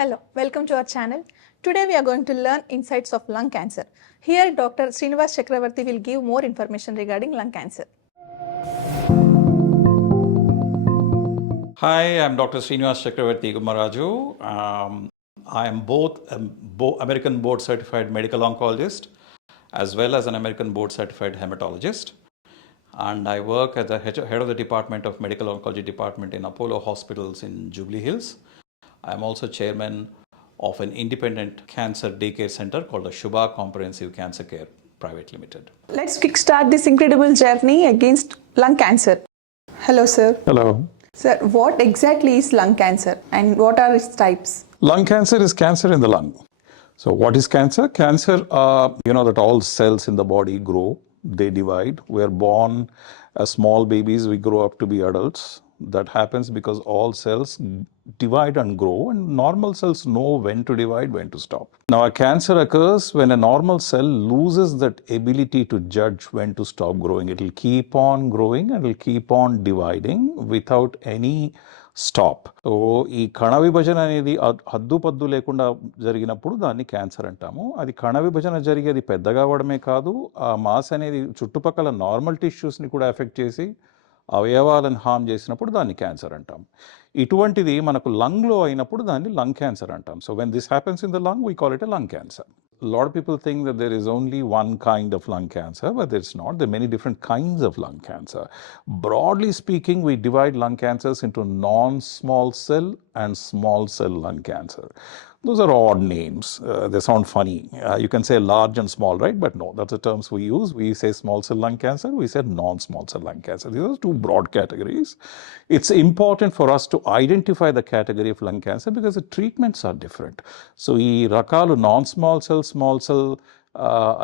Hello, welcome to our channel. Today we are going to learn insights of lung cancer. Here Dr. Srinivas Chakravarti will give more information regarding lung cancer. Hi, I'm Dr. Srinivas Chakravarti Gumaraju. I am both American board certified medical oncologist as well as an American board certified hematologist. And I work as the head of the Department of Medical Oncology Department in Apollo Hospitals in Jubilee Hills. I'm also chairman of an independent cancer daycare center called the Shubha Comprehensive Cancer Care Private Limited. Let's kickstart this incredible journey against lung cancer. Hello, sir. Hello. Sir, what exactly is lung cancer and what are its types? Lung cancer is cancer in the lung. So what is cancer? Cancer, that all cells in the body grow, they divide. We're born as small babies, we grow up to be adults. That happens because all cells divide and grow, and normal cells know when to divide, when to stop. Now, a cancer occurs when a normal cell loses that ability to judge when to stop growing. It will keep on growing and it will keep on dividing without any stop. So ఈ కణ విభజన అనేది హద్దుపద్దు లేకుండా జరిగినప్పుడు దాన్ని cancer అంటాము. అది కణ విభజన జరిగేది పెద్దగా అవ్వడమే కాదు, ఆ మాస్ అనేది చుట్టుపక్కల నార్మల్ టిష్యూస్ని కూడా ఎఫెక్ట్ చేసి అవయవాలను హామ్ చేసినప్పుడు దాన్ని క్యాన్సర్ అంటాం. ఇటువంటిది మనకు లంగ్లో అయినప్పుడు దాన్ని లంగ్ క్యాన్సర్ అంటాం. So when this happens in the lung we call it a lung cancer. A lot of people think that there is only one kind of lung cancer, but it's not. There are many different kinds of lung cancer. Broadly speaking, we divide lung cancers into non-small cell and small cell lung cancer. Those are odd names. They sound funny. You can say large and small, right? But no, that's the terms we use. We say small cell lung cancer, we say non-small cell lung cancer. These are two broad categories. It's important for us to identify the category of lung cancer because the treatments are different. So, ఈ రకాలు non-small cell, small cell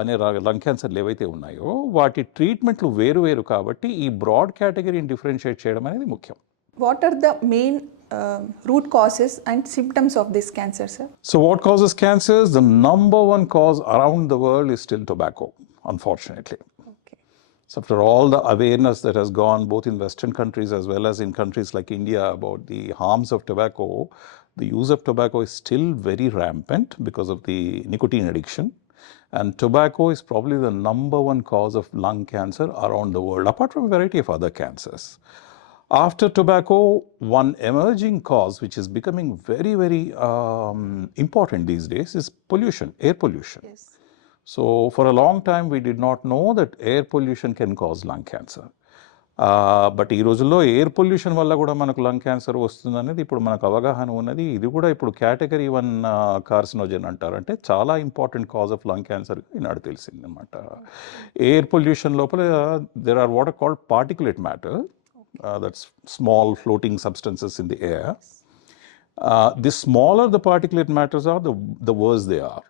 అనే lung క్యాన్సర్లు ఏవైతే ఉన్నాయో వాటి ట్రీట్మెంట్లు వేరు కాబట్టి ఈ బ్రాడ్ కేటగిరీని డిఫరెన్షియేట్ చేయడం అనేది ముఖ్యం. What are the main root causes and symptoms of this cancer, sir? So what causes cancers? The number one cause around the world is still tobacco, unfortunately. Okay. So after all the awareness that has gone both in Western countries as well as in countries like India about the harms of tobacco, the use of tobacco is still very rampant because of the nicotine addiction. And tobacco is probably the number one cause of lung cancer around the world, apart from a variety of other cancers. After tobacco, one emerging cause which is becoming very, very important these days is pollution, air pollution. Yes. So for a long time we did not know that air pollution can cause lung cancer. But ఈ రోజుల్లో air pollution వల్ల కూడా మనకు lung cancer వస్తుంది అనేది ఇప్పుడు మనకు అవగాహన ఉన్నది. ఇది కూడా ఇప్పుడు కేటగిరీ 1 కార్సినోజన్ అంటారు. అంటే చాలా important cause of lung cancer ఈనాడు తెలిసింది అనమాట. ఎయిర్ పొల్యూషన్ లోపల there are what are called particulate matter, that's small floating substances in the air. The smaller the particulate matters are, the worse they are.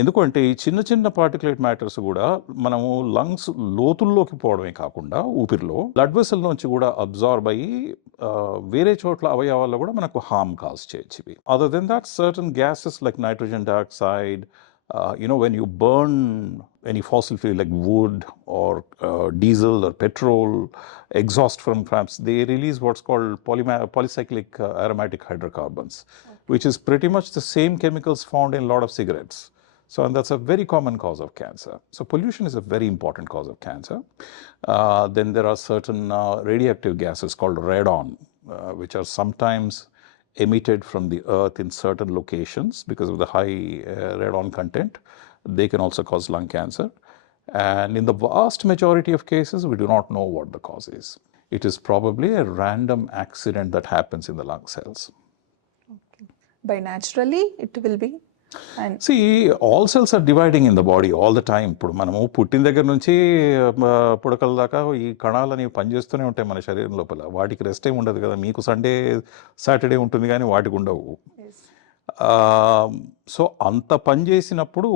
ఎందుకంటే ఈ చిన్న particulate matters కూడా మనము lungs లోతుల్లోకి పోవడమే కాకుండా ఊపిరిలో బ్లడ్ వెసల్ నుంచి కూడా అబ్జార్బ్ అయ్యి వేరే చోట్ల అవయవాల్లో కూడా మనకు హార్మ్ కాజ్ చేయొచ్చు ఇవి. Other than that certain gases like nitrogen dioxide, when you burn any fossil fuel like wood or diesel or petrol, exhaust from perhaps, they release what's called polycyclic aromatic hydrocarbons, which is pretty much the same chemicals found in a lot of cigarettes. So, and that's a very common cause of cancer. So, pollution is a very important cause of cancer. Then there are certain radioactive gases called radon, which are sometimes emitted from the earth in certain locations because of the high radon content. They can also cause lung cancer. And in the vast majority of cases, we do not know what the cause is. It is probably a random accident that happens in the lung cells. Okay. By naturally, it will be. And See, all cells are dividing in the body all the time. ఇప్పుడు మనము పుట్టిన దగ్గర నుంచి పుడకల దాకా ఈ కణాలు అనేవి పనిచేస్తూనే ఉంటాయి మన శరీరం లోపల. వాటికి రెస్ట్ ఏమి ఉండదు కదా. మీకు సండే సాటర్డే ఉంటుంది కానీ వాటికి ఉండవు. yes. సో అంత పని చేసినప్పుడు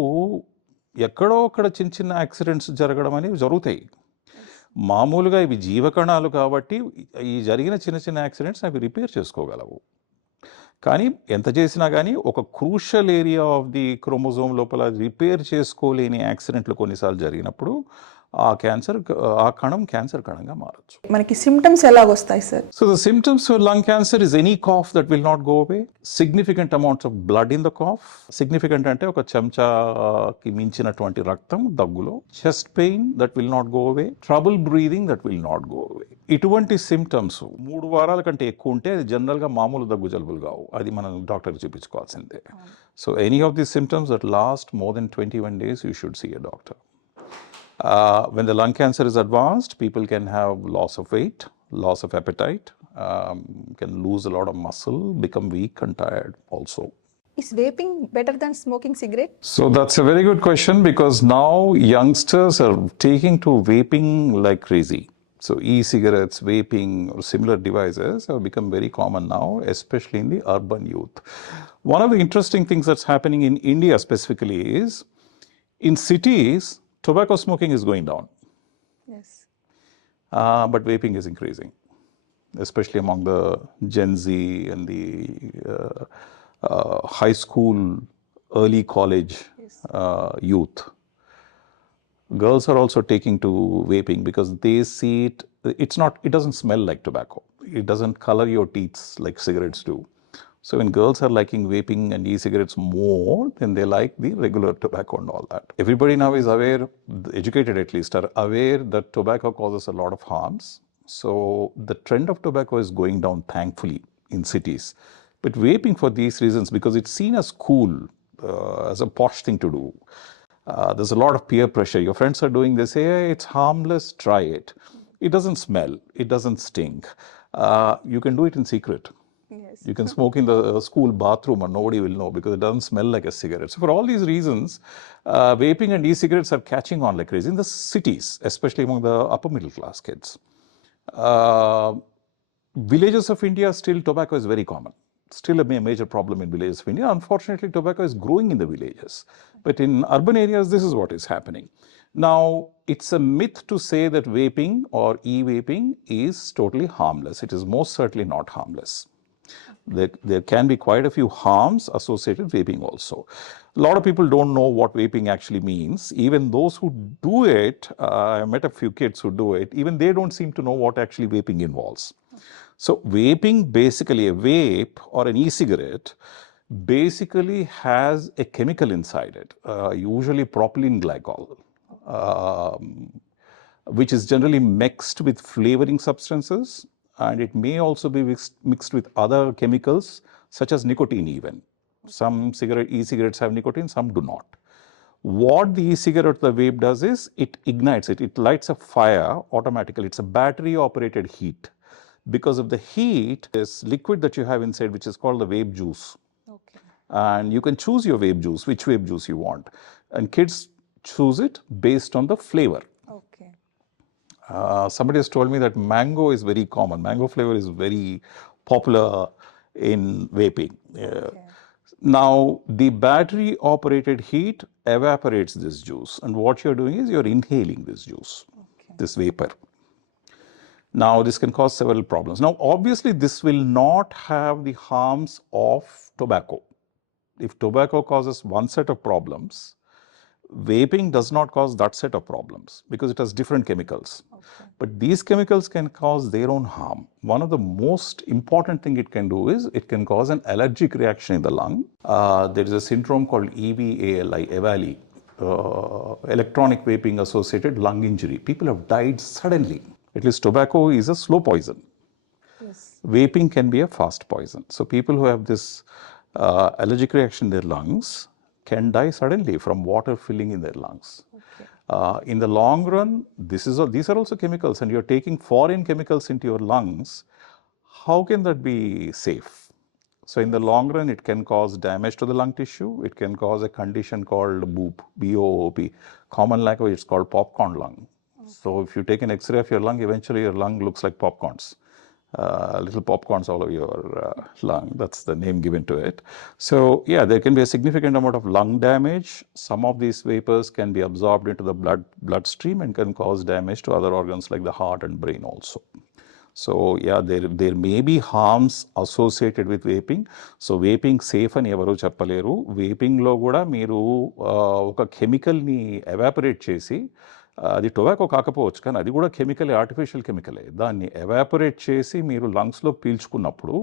ఎక్కడో అక్కడ చిన్న యాక్సిడెంట్స్ జరగడం అనేవి జరుగుతాయి. మామూలుగా ఇవి జీవకణాలు కాబట్టి ఈ జరిగిన చిన్న యాక్సిడెంట్స్ అవి రిపేర్ చేసుకోగలవు. కానీ ఎంత చేసినా కానీ ఒక crucial area of the chromosome లోపల రిపేర్ చేసుకోలేని యాక్సిడెంట్లు కొన్నిసార్లు జరిగినప్పుడు ఆ క్యాన్సర్ ఆ కణం క్యాన్సర్ కణంగా మారచ్చు. మనకి సిమ్టమ్స్ ఎలాగొస్తాయి sir? So the symptoms for lung cancer is any cough that will not go away, significant amounts of blood in the cough, significant అంటే ఒక చెంచాకి మించినటువంటి రక్తం దగ్గులో, chest pain that will not go away, trouble breathing that will not go away. ఇటువంటి symptoms 3 వారాల కంటే ఎక్కువ ఉంటే అది జనరల్గా మామూలు దగ్గు జలుబులు కావు, అది మనం డాక్టర్ చూపించుకోవాల్సిందే. So any of the symptoms that last more than 21 days you should see a doctor. When the lung cancer is advanced, people can have loss of weight, loss of appetite, can lose a lot of muscle, become weak and tired also. Is vaping better than smoking cigarette? So that's a very good question, because now youngsters are taking to vaping like crazy. So e-cigarettes, vaping or similar devices have become very common now, especially in the urban youth. One of the interesting things that's happening in India specifically is, in cities, tobacco smoking is going down, Yes. but vaping is increasing, especially among the Gen Z and the high school, early college youth. Girls are also taking to vaping because they see it, it doesn't smell like tobacco. It doesn't color your teeth like cigarettes do. So when girls are liking vaping and e-cigarettes more than they like the regular tobacco and all that. Everybody now is aware, educated at least, are aware that tobacco causes a lot of harms. So the trend of tobacco is going down, thankfully, in cities. But vaping, for these reasons, because it's seen as cool, as a posh thing to do. There's a lot of peer pressure. Your friends are doing this, hey, it's harmless, try it. It doesn't smell, it doesn't stink. You can do it in secret. Yes. You can smoke in the school bathroom and nobody will know because it doesn't smell like a cigarette. So for all these reasons, vaping and e-cigarettes are catching on like crazy in the cities, especially among the upper middle class kids. Villages of India, still tobacco is very common. Still a major problem in villages of India. Unfortunately, tobacco is growing in the villages. But in urban areas, this is what is happening. Now, it's a myth to say that vaping or e-vaping is totally harmless. It is most certainly not harmless. There can be quite a few harms associated with vaping also. A lot of people don't know what vaping actually means. Even those who do it, I met a few kids who do it, even they don't seem to know what actually vaping involves. So vaping, basically a vape or an e-cigarette, basically has a chemical inside it, usually propylene glycol, which is generally mixed with flavoring substances, and it may also be mixed with other chemicals such as nicotine even. Some e-cigarettes have nicotine, some do not. What the e-cigarette, the vape does is, it ignites it. It lights a fire automatically. It's a battery operated heat. Because of the heat, this liquid that you have inside, which is called the vape juice. Okay. And you can choose your vape juice, which vape juice you want. And kids choose it based on the flavor. Okay. Somebody has told me that mango is very common. Mango flavor is very popular in vaping. Okay. Now, the battery operated heat evaporates this juice, and what you're doing is you're inhaling this juice, this vapor. Now, this can cause several problems. Now, obviously, this will not have the harms of tobacco. If tobacco causes one set of problems, vaping does not cause that set of problems because it has different chemicals. Okay. But these chemicals can cause their own harm. One of the most important thing it can do is it can cause an allergic reaction in the lung. There is a syndrome called EVALI, electronic vaping associated lung injury. People have died suddenly. At least tobacco is a slow poison. Yes. Vaping can be a fast poison. So people who have this allergic reaction in their lungs can die suddenly from water filling in their lungs. Okay. In the long run, these are also chemicals, and you're taking foreign chemicals into your lungs. How can that be safe? So in the long run, it can cause damage to the lung tissue. It can cause a condition called BOOP, B-O-O-P. Common language, it's called popcorn lung. So if you take an X-ray of your lung, eventually your lung looks like popcorns. Little popcorns all over your lung. That's the name given to it. So yeah, there can be a significant amount of lung damage. Some of these vapors can be absorbed into the bloodstream and can cause damage to other organs like the heart and brain also. So yeah, there may be harms associated with vaping. So vaping safe అని ఎవరు చెప్పలేరు. వేపింగ్లో కూడా మీరు ఒక కెమికల్ని evaporate చేసి అది tobacco కాకపోవచ్చు, కానీ అది కూడా కెమికలే, ఆర్టిఫిషియల్ కెమికలే. దాన్ని ఎవాపరేట్ చేసి మీరు లంగ్స్లో పీల్చుకున్నప్పుడు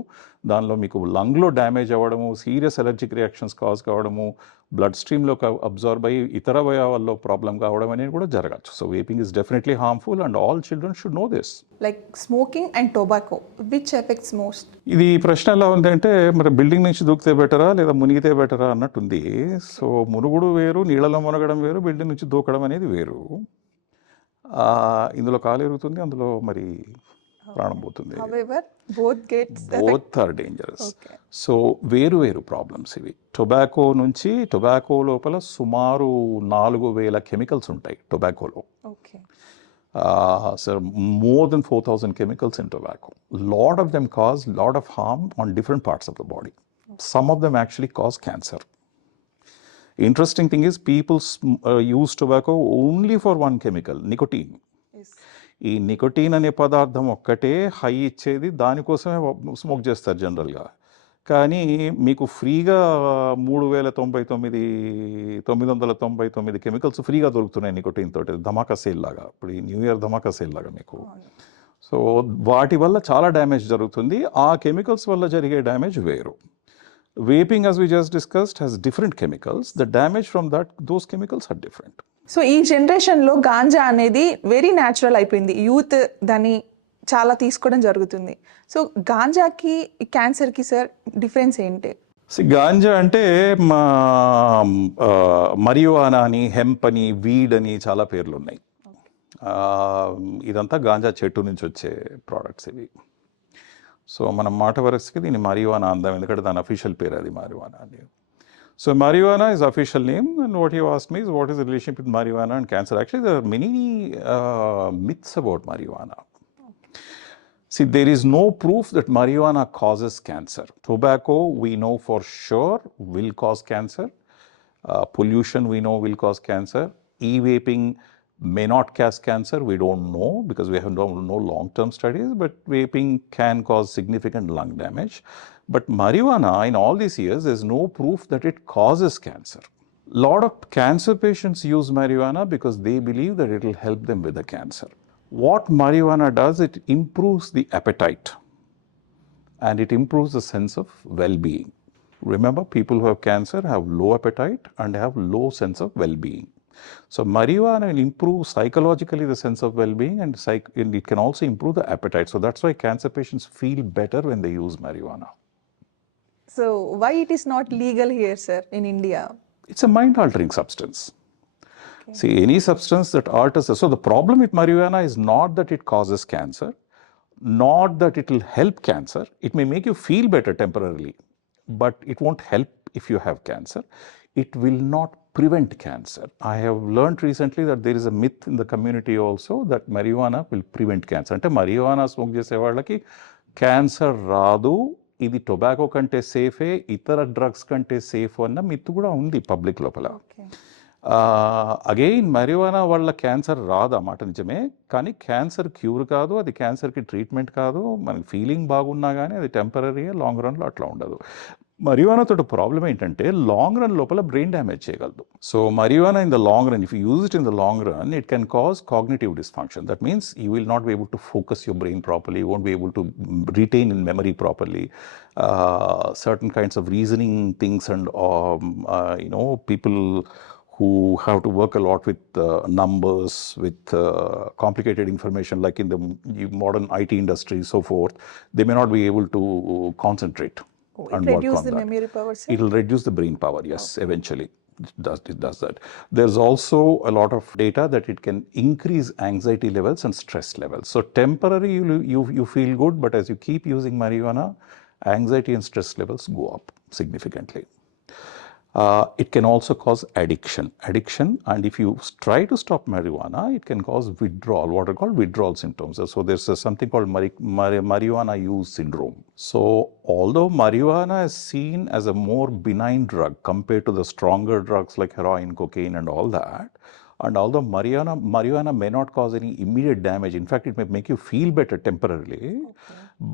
దానిలో మీకు లంగ్లో డ్యామేజ్ అవ్వడము, సీరియస్ ఎలర్జిక్ రియాక్షన్స్ కాజ్ కావడము, బ్లడ్ స్ట్రీమ్లో అబ్జార్బ్ అయ్యి ఇతర అవయవాల్లో ప్రాబ్లం కావడం అనేది కూడా జరగచ్చు. So vaping is definitely harmful and all children should know this. Like smoking and tobacco, which affects most? ఇది ప్రశ్న ఎలా ఉందంటే, మరి బిల్డింగ్ నుంచి దూకితే బెటరా లేదా మునిగితే బెటరా అన్నట్టుంది. సో మునుగుడు వేరు, నీళ్ళలో మునగడం వేరు, బిల్డింగ్ నుంచి దూకడం అనేది వేరు. ఇందులో కాలు ఎరుగుతుంది, అందులో మరి ప్రాణం పోతుంది. However, both gets both are dangerous. Okay. So వేరు వేరు ప్రాబ్లమ్స్ ఇవి. టొబాకో లోపల సుమారు 4,000 కెమికల్స్ ఉంటాయి టొబాకోలో. Okay. So more than 4,000 chemicals in tobacco. Lot of them cause lot of harm on different parts of the body. Some of them actually cause cancer. Interesting thing is people use tobacco only for one chemical, nicotine. Yes. ఈ nicotine అనే పదార్థం ఒక్కటే high ఇచ్చేది, దానికోసమే smoke చేస్తారు జనరల్గా. కానీ మీకు ఫ్రీగా 3,099 కెమికల్స్ ఫ్రీగా దొరుకుతున్నాయి నికోటీన్ తోటి, ధమాకా సేల్ లాగా. ఇప్పుడు ఈ న్యూ ఇయర్ ధమాకా సేల్ లాగా మీకు. సో వాటి వల్ల చాలా డ్యామేజ్ జరుగుతుంది. ఆ కెమికల్స్ వల్ల జరిగే డ్యామేజ్ వేరు. Vaping, as we just discussed, has different chemicals. The damage from those chemicals are different. So ఈ జనరేషన్లో గాంజా అనేది వెరీ న్యాచురల్ అయిపోయింది. యూత్ దాన్ని చాలా తీసుకోవడం జరుగుతుంది. సో గాంజాకి క్యాన్సర్కి సార్ డిఫరెన్స్ ఏంటి? గాంజా అంటే మరియువానా అని, హెంప్ అని, వీడ్ అని చాలా పేర్లు ఉన్నాయి. ఇదంతా గాంజా చెట్టు నుంచి వచ్చే ప్రోడక్ట్స్ ఇవి. సో మనం మాట వరుసకి దీన్ని marijuana అందాం, ఎందుకంటే దాని అఫీషియల్ పేరు అది marijuana అని. So marijuana is official name, and what you asked me is what is the relationship with marijuana and cancer. Actually, there are many myths about marijuana. See, there is no proof that marijuana causes cancer. Tobacco, we know for sure, will cause cancer. Pollution, we know, will cause cancer. E-vaping may not cause cancer, we don't know because we have no long-term studies, but vaping can cause significant lung damage. But marijuana, in all these years, there's no proof that it causes cancer. Lot of cancer patients use marijuana because they believe that it will help them with the cancer. What marijuana does, it improves the appetite and it improves the sense of well-being. Remember, people who have cancer have low appetite and have low sense of well-being. So marijuana will improve psychologically the sense of well-being, and it can also improve the appetite. So that's why cancer patients feel better when they use marijuana. So why it is not legal here, sir, in India? It's a mind-altering substance. Okay. See, any substance that alters. So the problem with marijuana is not that it causes cancer, not that it will help cancer. It may make you feel better temporarily, but it won't help if you have cancer. It will not prevent cancer. I have learned recently that there is a myth in the community also that marijuana will prevent cancer. Ante marijuana smoke chese vallaki cancer raadu, ఇది tobacco కంటే సేఫే, ఇతర drugs కంటే safe అన్న myth కూడా ఉంది public లోపల. Again marijuana వల్ల cancer రాదు, అన్నమాట నిజమే. కానీ క్యాన్సర్ క్యూర్ కాదు, అది క్యాన్సర్కి ట్రీట్మెంట్ కాదు. మనకి ఫీలింగ్ బాగున్నా కానీ అది టెంపరీ, లాంగ్ రన్లో అట్లా ఉండదు. marijuana తోటి ప్రాబ్లం ఏంటంటే లాంగ్ రన్ లోపల బ్రెయిన్ డ్యామేజ్ చేయగలదు. So marijuana in the long run, if you use it in the long run, it can cause cognitive dysfunction. That means you will not be able to focus your brain properly, you won't be able to retain in memory properly certain kinds of reasoning things, and people who have to work a lot with numbers, with complicated information, like in the modern IT industry, so forth, they may not be able to concentrate. It reduces the memory power, sir? It will reduce the brain power, yes, eventually. It does that. There's also a lot of data that it can increase anxiety levels and stress levels. So temporarily you feel good, but as you keep using marijuana, anxiety and stress levels go up significantly. It can also cause addiction, and if you try to stop marijuana, it can cause withdrawal, what are called withdrawal symptoms. So there's something called marijuana use syndrome. So although marijuana is seen as a more benign drug compared to the stronger drugs like heroin, cocaine and all that, and although marijuana may not cause any immediate damage, in fact it may make you feel better temporarily,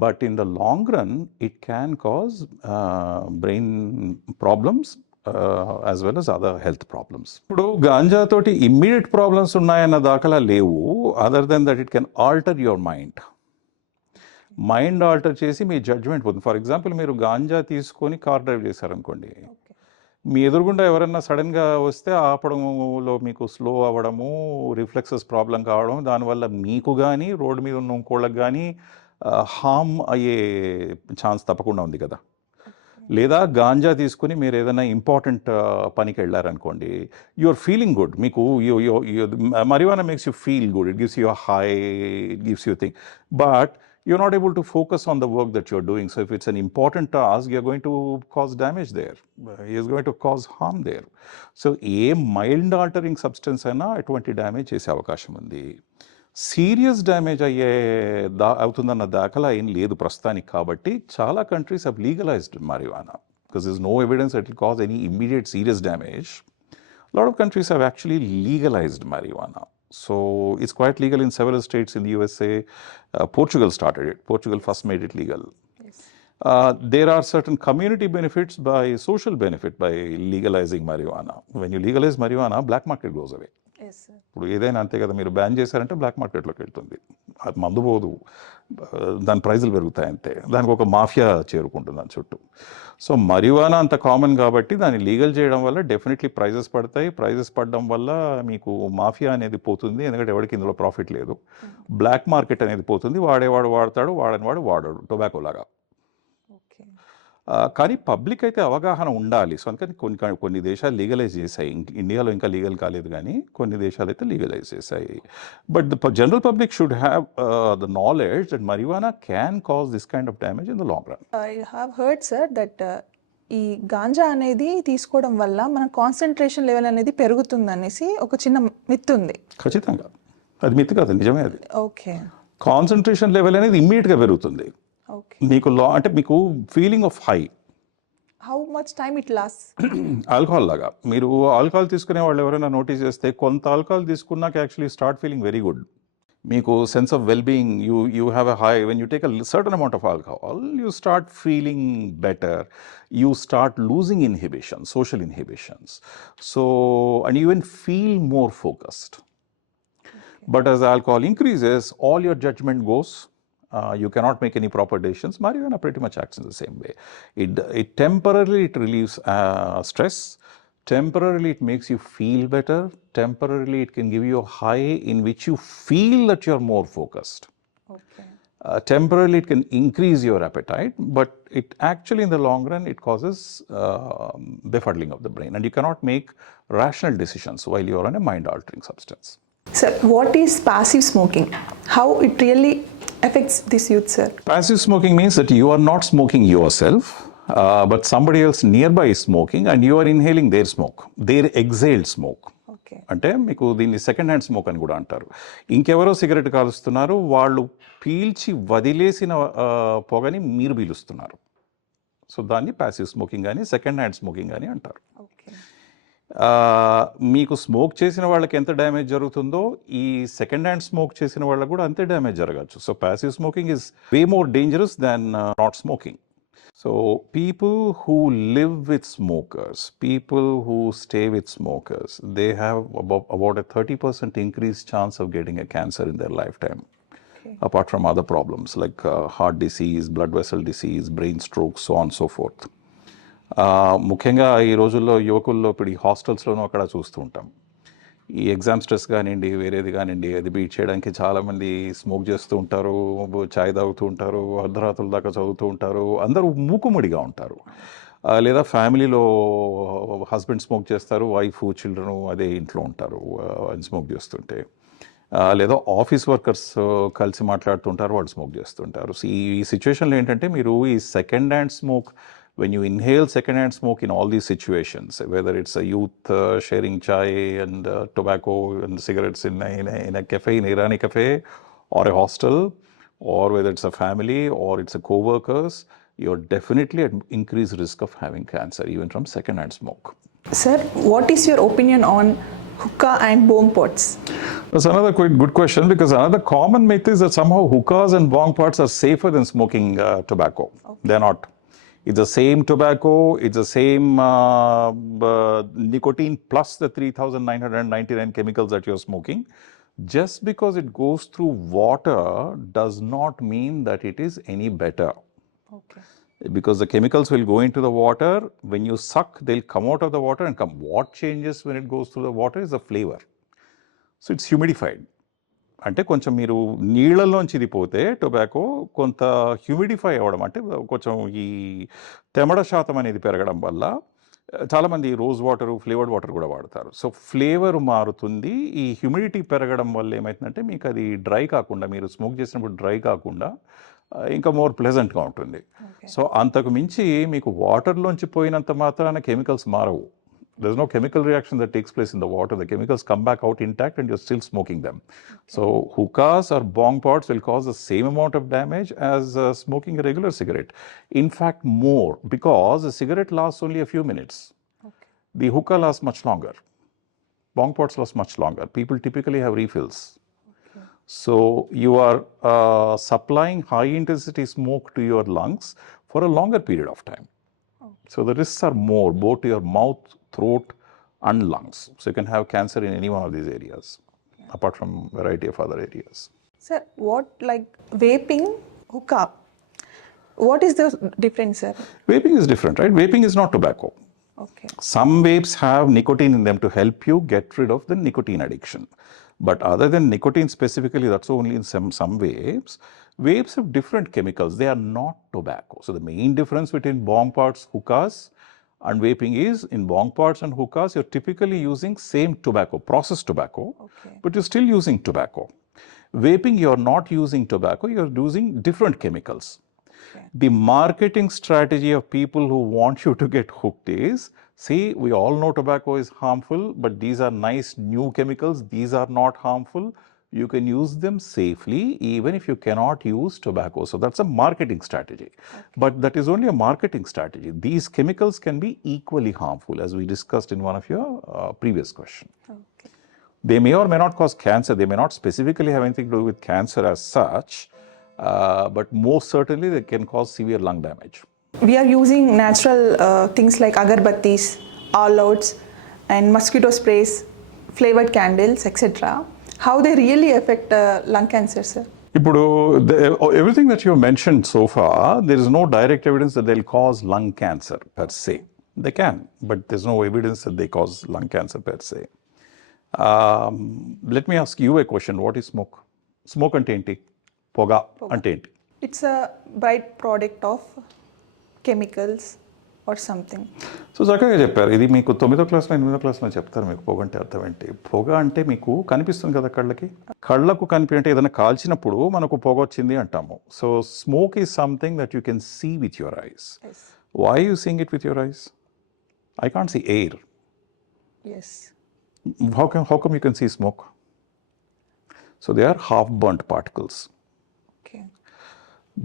but in the long run it can cause brain problems as well as other health problems. ఇప్పుడు గాంజా తోటి immediate problems ఉన్నాయన్న దాఖలా లేవు, other than that it can alter your mind alter చేసి మీ judgement పోతుంది. For example, మీరు గాంజా తీసుకొని కార్ డ్రైవ్ చేశారనుకోండి, మీ ఎదురుగుండా ఎవరైనా సడన్గా వస్తే ఆపడంలో మీకు స్లో అవ్వడము, రిఫ్లెక్సెస్ ప్రాబ్లం కావడం, దానివల్ల మీకు కానీ రోడ్డు మీద ఉన్న ఇంకోళ్ళకి కానీ హామ్ అయ్యే ఛాన్స్ తప్పకుండా ఉంది కదా. లేదా గాంజా తీసుకుని మీరు ఏదైనా ఇంపార్టెంట్ పనికి వెళ్ళారనుకోండి, యూఆర్ ఫీలింగ్ గుడ్, మీకు marijuana makes you feel good, it gives you high, it gives you thing, but you're not able to focus on the work that you're doing. So if it's an important task, you're going to cause damage there. It's going to cause harm there. So a mild altering substance అయినా ఎటువంటి damage చేసే అవకాశం ఉంది. Serious damage అయ్యే అవుతుందన్న దాఖలా ఏం లేదు ప్రస్తుతానికి. కాబట్టి చాలా countries have legalized marijuana because there's no evidence that it will cause any immediate serious damage. A lot of countries have actually legalized marijuana. So it's quite legal in several states in the USA. Portugal started it. Portugal first made it legal. Yes. There are certain community benefits by social benefit by legalizing marijuana. When you legalize marijuana, black market goes away. Yes, sir. ఇప్పుడు ఏదైనా అంతే కదా, మీరు ban చేశారంటే black మార్కెట్లోకి వెళ్తుంది, అది మందు పోదు, దాని ప్రైజులు పెరుగుతాయి అంతే, దానికి ఒక మాఫియా చేరుకుంటుంది దాని చుట్టూ. సో marijuana అంత కామన్ కాబట్టి దాన్ని లీగల్ చేయడం వల్ల డెఫినెట్లీ ప్రైజెస్ పడతాయి. ప్రైజెస్ పడడం వల్ల మీకు మాఫియా అనేది పోతుంది, ఎందుకంటే ఎవరికి ఇందులో ప్రాఫిట్ లేదు. బ్లాక్ మార్కెట్ అనేది పోతుంది, వాడేవాడు వాడతాడు, వాడని వాడు వాడాడు, టొబాకో లాగా. Okay. కానీ పబ్లిక్ అయితే అవగాహన ఉండాలి. సో అందుకని కొన్ని దేశాలు లీగలైజ్ చేశాయి. ఇండియాలో ఇంకా లీగల్ కాలేదు, కానీ కొన్ని దేశాలు అయితే లీగలైజ్ చేశాయి. But the general public should have the knowledge that marijuana can cause this kind of damage in the long run. I have heard, sir, that ఈ గాంజా అనేది తీసుకోవడం వల్ల మన కాన్సన్ట్రేషన్ లెవెల్ అనేది పెరుగుతుంది అనేసి ఒక చిన్న మిత్ ఉంది. ఖచ్చితంగా అది మిత్ కాదు, నిజమే అది. ఓకే. కాన్సన్ట్రేషన్ లెవెల్ అనేది ఇమ్మీడియట్గా పెరుగుతుంది. ఓకే. మీకు అంటే మీకు feeling of high. How much time it last? Alcohol లాగా, మీరు ఆల్కహాల్ తీసుకునే వాళ్ళు ఎవరైనా నోటీస్ చేస్తే కొంత ఆల్కహాల్ తీసుకున్నాక actually start feeling very good. మీకు sense of well being, you have a high. When you take a certain amount of alcohol, you start feeling better, you start losing inhibition, social inhibitions. So and you even feel more focused. But as alcohol increases, all your judgment goes. You cannot make any proper decisions. Marijuana pretty much acts in the same way. It temporarily relieves stress. Temporarily it makes you feel better. Temporarily it can give you a high in which you feel that you're more focused. Okay. Temporarily it can increase your appetite, but it actually in the long run it causes befuddling of the brain, and you cannot make rational decisions while you're on a mind altering substance. Sir, what is passive smoking? How it really affects this youth, sir? Passive smoking means that you are not smoking yourself, but somebody else nearby is smoking and you are inhaling their smoke, their exhaled smoke. Okay. అంటే మీకు దీన్ని second hand smoke అని కూడా అంటారు. ఇంకెవరో cigarette కాలుస్తున్నారు, వాళ్ళు పీల్చి వదిలేసిన పొగని మీరు పీలుస్తున్నారు. సో దాన్ని ప్యాసివ్ స్మోకింగ్ కానీ సెకండ్ హ్యాండ్ స్మోకింగ్ కానీ అంటారు. Okay. మీకు స్మోక్ చేసిన వాళ్ళకి ఎంత డ్యామేజ్ జరుగుతుందో ఈ సెకండ్ హ్యాండ్ స్మోక్ చేసిన వాళ్ళకి కూడా అంతే డ్యామేజ్ జరగచ్చు. So passive smoking is way more dangerous than not smoking. So people who live with smokers, people who stay with smokers, they have about a 30% increased chance of getting a cancer in their lifetime. Okay. Apart from other problems like heart disease, blood vessel disease, brain stroke, so on and so forth. ముఖ్యంగా ఈ రోజుల్లో యువకుల్లో ఇప్పుడు ఈ హాస్టల్స్లోనూ అక్కడ చూస్తూ ఉంటాం. ఈ exam stress కానివ్వండి, వేరేది కానివ్వండి, అది బీట్ చేయడానికి చాలామంది స్మోక్ చేస్తూ ఉంటారు, చాయ్ తాగుతూ ఉంటారు, అర్ధరాత్రుల దాకా చదువుతూ ఉంటారు, అందరూ మూకుముడిగా ఉంటారు. లేదా ఫ్యామిలీలో హస్బెండ్ స్మోక్ చేస్తారు, వైఫ్ చిల్డ్రన్ అదే ఇంట్లో ఉంటారు స్మోక్ చేస్తుంటే. లేదా ఆఫీస్ వర్కర్స్ కలిసి మాట్లాడుతుంటారు, వాళ్ళు స్మోక్ చేస్తుంటారు. ఈ సిచ్యువేషన్లో ఏంటంటే మీరు ఈ second hand smoke, when you inhale second-hand smoke in all these situations, whether it's a youth sharing chai and tobacco and cigarettes in a cafe, in Irani cafe, or a hostel, or whether it's a family or it's a co-workers, you're definitely at increased risk of having cancer, even from second-hand smoke. Sir, what is your opinion on hookah and bong pots? That's another quite good question, because another common myth is that somehow hookahs and bong pots are safer than smoking tobacco. Okay. They're not. It's the same tobacco, it's the same nicotine plus the 3,999 chemicals that you're smoking. Just because it goes through water does not mean that it is any better. Okay Because the chemicals will go into the water. When you suck, they'll come out of the water and come. What changes when it goes through the water is the flavor. So it's humidified. అంటే కొంచెం మీరు నీళ్ళల్లోంచి ఇది పోతే tobacco కొంత humidify అవ్వడం అంటే కొంచెం ఈ తెమడ శాతం అనేది పెరగడం వల్ల చాలామంది రోజ్ వాటర్ ఫ్లేవర్డ్ వాటర్ కూడా వాడతారు. సో ఫ్లేవర్ మారుతుంది. ఈ హ్యూమిడిటీ పెరగడం వల్ల ఏమవుతుందంటే మీకు అది డ్రై కాకుండా, మీరు స్మోక్ చేసినప్పుడు డ్రై కాకుండా ఇంకా మోర్ ప్లెజెంట్గా ఉంటుంది. సో అంతకు మించి మీకు వాటర్లోంచి పోయినంత మాత్రాన కెమికల్స్ మారవు. There's no chemical reaction that takes place in the water. The chemicals come back out intact and you're still smoking them. So hookahs or bong pots will cause the same amount of damage as smoking a regular cigarette. In fact, more, because a cigarette lasts only a few minutes. The hookah lasts much longer. Bong pots last much longer. People typically have refills. So you are supplying high intensity smoke to your lungs for a longer period of time. So the risks are more, both to your mouth, throat and lungs. So you can have cancer in any one of these areas, apart from variety of other areas. Sir, what like vaping, hookah, what is the difference, sir? Vaping is different, right? Vaping is not tobacco. Okay. Some vapes have nicotine in them to help you get rid of the nicotine addiction. But other than nicotine specifically, that's only in some vapes. Vapes have different chemicals. They are not tobacco. So the main difference between bong pots, hookahs, and vaping is in bong pots and hookahs, you're typically using same tobacco, processed tobacco, but you're still using tobacco. Vaping, you're not using tobacco, you're using different chemicals. The marketing strategy of people who want you to get hooked is, see, we all know tobacco is harmful, but these are nice new chemicals. These are not harmful. You can use them safely even if you cannot use tobacco. So that's a marketing strategy. But that is only a marketing strategy. These chemicals can be equally harmful, as we discussed in one of your previous questions. Okay. They may or may not cause cancer. They may not specifically have anything to do with cancer as such, but most certainly they can cause severe lung damage. We are using natural things like agarbattis, all outs, and mosquito sprays, flavored candles, etc. How they really affect lung cancer, sir? ఇప్పుడు everything that you mentioned so far, there is no direct evidence that they'll cause lung cancer per se. They can, but there's no evidence that they cause lung cancer per se. Let me ask you a question. What is smoke? Smoke ante enti? Poga ante enti? It's a byproduct of chemicals or something. So చక్కగా చెప్పారు. ఇది మీకు 9వ క్లాస్లో 8వ క్లాస్లో చెప్తారు. మీకు పొగ అంటే అర్థం ఏంటి? పొగ అంటే మీకు కనిపిస్తుంది కదా కళ్ళకి. కళ్ళకు అంటే ఏదైనా కాల్చినప్పుడు మనకు పొగ వచ్చింది అంటాము. So smoke is something that you can see with your eyes. Why you seeing it with your eyes? I can't see air. Yes. How come you can see smoke? So they are half burnt particles. Okay.